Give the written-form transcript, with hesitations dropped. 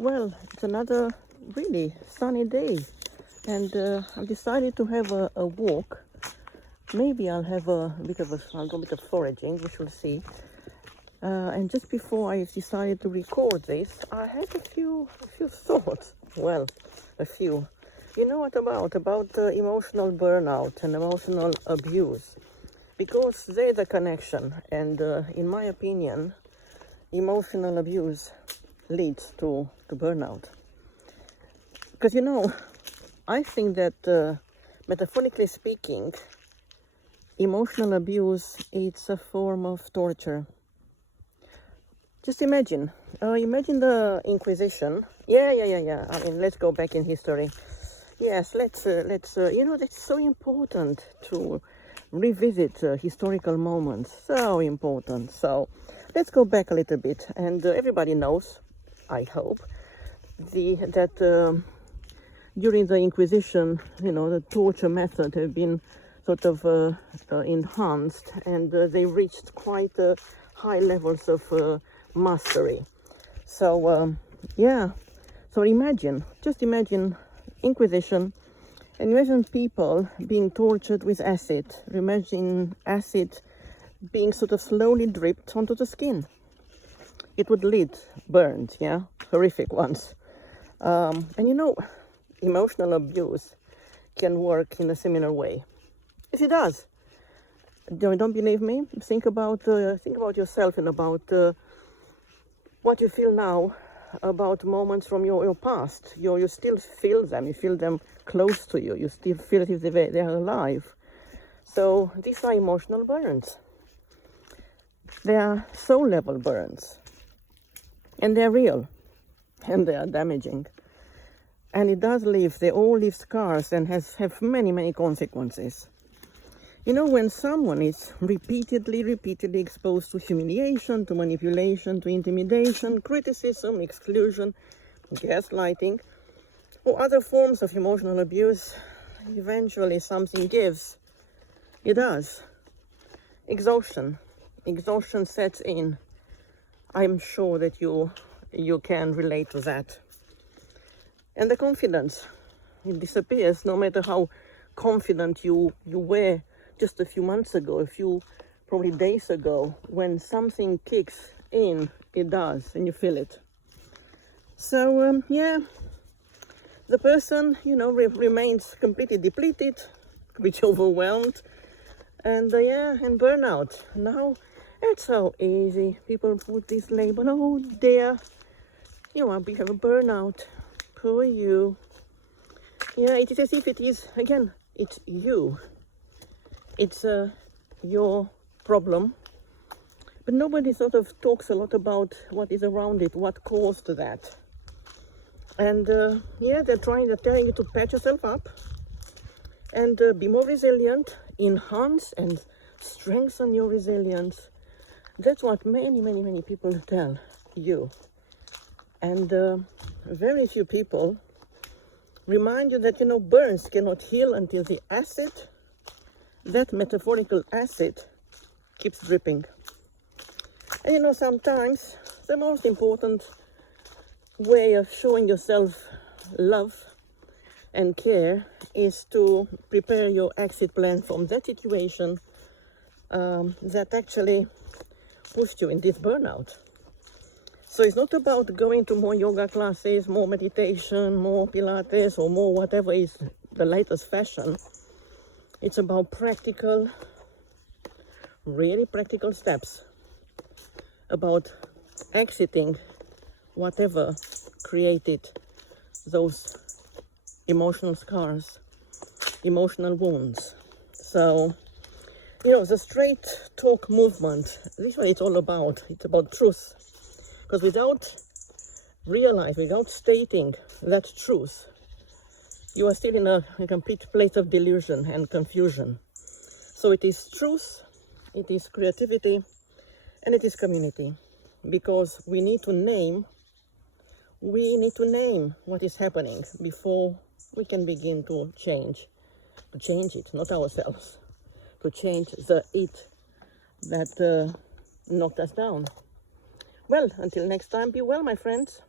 Well, it's another really sunny day, and I've decided to have a walk. Maybe I'll have I'll do a bit of foraging, we shall see. And just before I decided to record this, I had a few thoughts. Well, a few. You know what about? About emotional burnout and emotional abuse. Because they're the connection, and in my opinion, emotional abuse leads to burnout. Because I think that metaphorically speaking, emotional abuse is a form of torture. Just imagine the Inquisition. Yeah. I mean, let's go back in history. Yes, let's that's so important to revisit historical moments. So important. So let's go back a little bit, and everybody knows, I hope, that during the Inquisition, the torture method have been sort of enhanced, and they reached quite high levels of mastery. So just imagine Inquisition, and imagine people being tortured with acid. Imagine acid being sort of slowly dripped onto the skin. It would lead burns, horrific ones. And emotional abuse can work in a similar way. Yes, it does. Don't believe me? Think about yourself and about what you feel now, about moments from your past. You still feel them. You feel them close to you. You still feel as if they are alive. So these are emotional burns. They are soul-level burns. And they're real. And they are damaging. And it does they all leave scars and have many, many consequences. When someone is repeatedly exposed to humiliation, to manipulation, to intimidation, criticism, exclusion, gaslighting, or other forms of emotional abuse, eventually something gives. It does. Exhaustion. Exhaustion sets in. I'm sure that you can relate to that. And the confidence, it disappears, no matter how confident you were just a few months ago, a few probably days ago. When something kicks in, it does, and you feel it. So the person remains completely depleted, which overwhelmed, and and burnout. Now it's so easy. People put this label, oh dear, you have a burnout, poor you. It is as if it is, again, it's you. It's your problem, but nobody sort of talks a lot about what is around it, what caused that. And they're telling you to patch yourself up and be more resilient, enhance and strengthen your resilience. That's what many people tell you. And very few people remind you that, burns cannot heal until the acid, that metaphorical acid, keeps dripping. And sometimes the most important way of showing yourself love and care is to prepare your exit plan from that situation that actually pushed you in this burnout. So it's not about going to more yoga classes, more meditation, more Pilates, or more whatever is the latest fashion. It's about really practical steps about exiting whatever created those emotional scars, emotional wounds. So, the straight talk movement, this is what it's all about. It's about truth. Because without stating that truth, you are still in a complete place of delusion and confusion. So it is truth, it is creativity, and it is community. Because we need to name what is happening before we can begin to change it, not ourselves, to change the it that knocked us down. Well, until next time, be well, my friends.